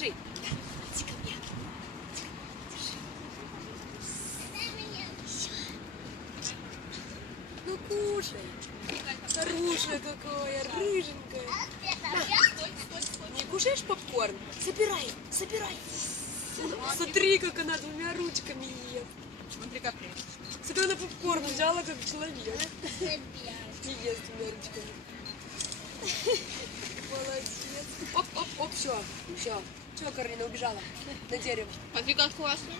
держи. Иди ко мне. Держи. Ну кушай. Хорошая какая, рыженькая. Не кушаешь попкорн? Собирай, собирай. Смотри, как она двумя ручками ест. Смотри, как ты. Смотри, она попкорн взяла, как человек. И ест двумя ручками. Молодец. Оп, оп, оп, все. Все. Все, Каролина убежала на дерево. Смотри, как классно.